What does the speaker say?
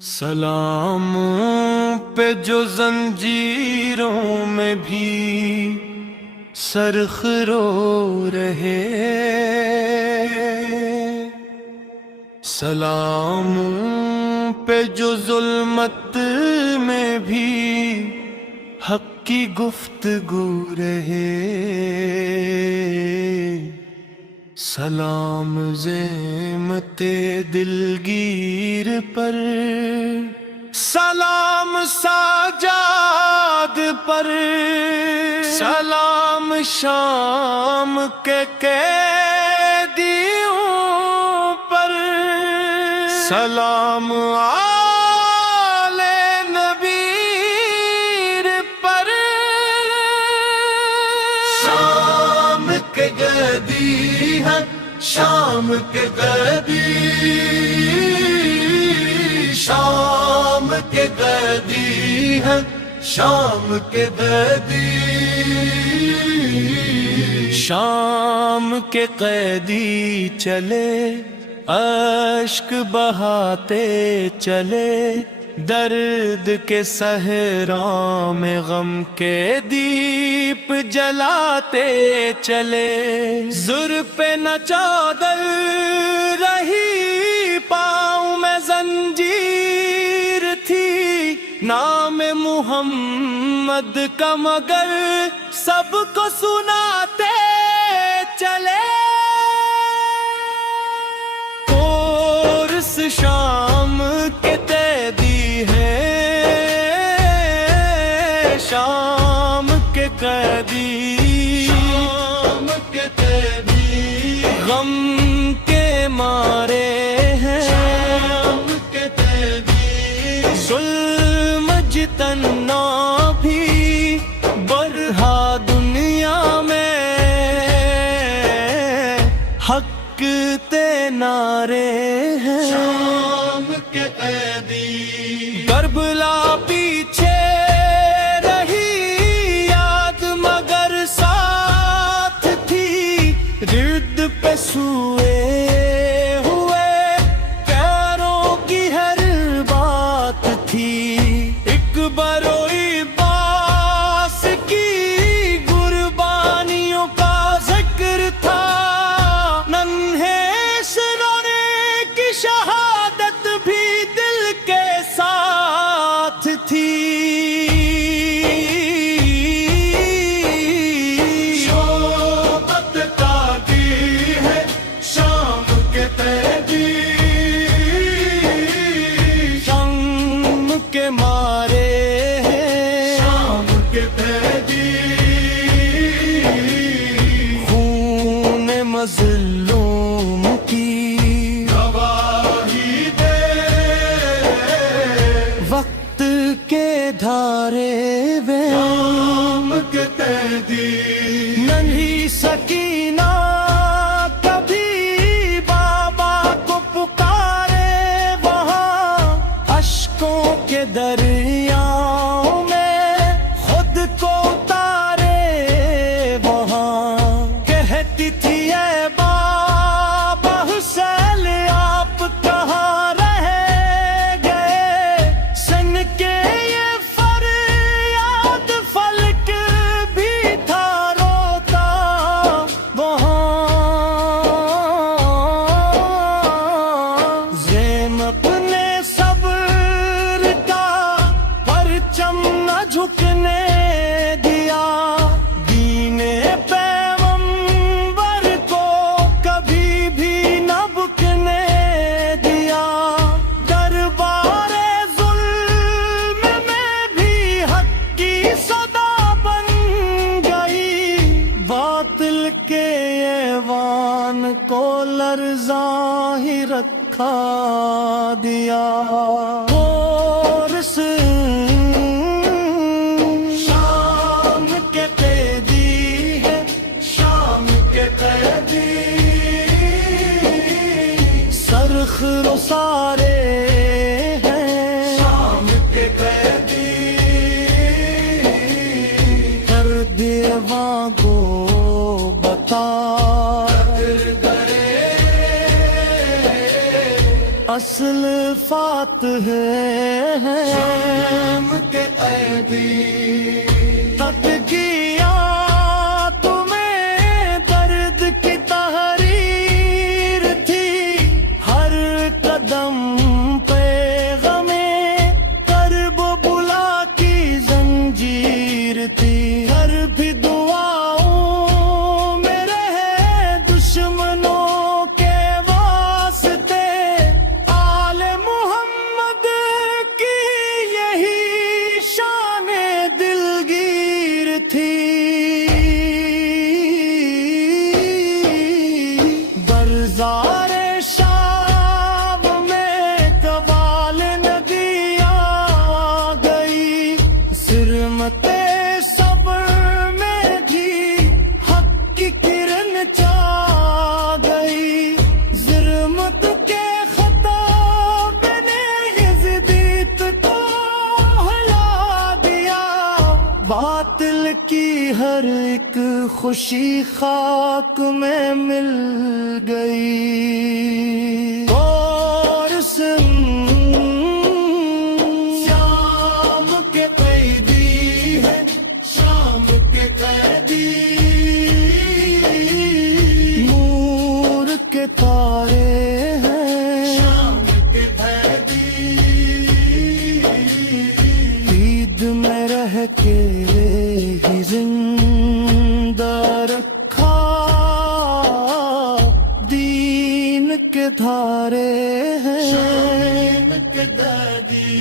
سلاموں پہ جو زنجیروں میں بھی سرخ رو رہے، سلاموں پہ جو ظلمت میں بھی حق کی گفتگو رہے، سلام زحمت دلگیر پر، سلام ساجاد پر، سلام شام کے قیدیوں پر، سلام آل نبی پر، شام کے قیدی ہیں، شام کے قیدی، شام کے قیدی ہیں، شام کے قیدی، شام کے قیدی چلے اشک بہاتے چلے، درد کے صحرا میں غم کے دیپ جلاتے چلے، زر پہ نہ چادر رہی، پاؤں میں زنجیر تھی، نام محمد کا مگر سب کو سناتے چلے، کورس شام کے قیدی ہے، شام کے قیدی، شام کے قیدی، غم کے مارے ہیں، شام کے قیدی، ظلم جتنا بھی برہا دنیا میں، حق تے نعرے ہیں، شام کے قیدی، کربلا پیچھے رہی یاد مگر ساتھ تھی، رد پہ سوئے ہوئے پیروں کی ہر بات تھی، ایک بروئی باس کی قربانیوں کا ذکر تھا، ننھے سرونے کی شہادت بھی دل کے ساتھ تھی، شوقت تاغی ہے شام کے قیدی، شم کے مارے ہیں، شام کے قیدی، خون مظلوم کی گواہی دے، وقت کے دھارے وے، شام کے قیدی، ننھی سکینہ کبھی بابا کو پکارے، وہاں اشکوں کے دریاؤں میں خود کو اتارے، وہاں کہتی تھی اے بابا حسین آپ کہاں رہ گئے، سن کے یہ فریاد فلک بھی تھا روتا وہاں، زینب نے صبر کا پرچم نہ جھکنے دیا، دین پیغمبر کو کبھی بھی نہ بکنے دیا، دربار ظلم میں بھی حق کی صدا بن گئی، باطل کے ایوان کو لرزاں ہی رکھا دیا، کورس شام کے قیدی ہے، شام کے قیدی، سرخ رو سارے ہیں، شام کے قیدی، کر دیواں کو بتا اصل فاتح ہے شام کے قیدی تک کیا تمہیں درد کی تحریر تھی، ہر قدم پہ غمیں کرب و بلا کی زنجیر تھی، ہر بھی دعاؤں میں رہے دشمنوں کے واسطے، آل محمد کی یہی شان دلگیر تھی، برزار شام میں قبال ندیاں آ گئی، سرمت صبر میں بھی حق کی کرن چا گئی، ظلمت کے خطاب نے یزیدیت کو ہلا دیا، باطل کی ہر ایک خوشی خاک میں مل گئی، اور شام کے قیدی ہے، شام کے قیدی نور کے تارے ہیں، شام کے قیدی عید میں رہ کے ہی زندہ رکھا، دین کے دھارے ہیں، شام کے قیدی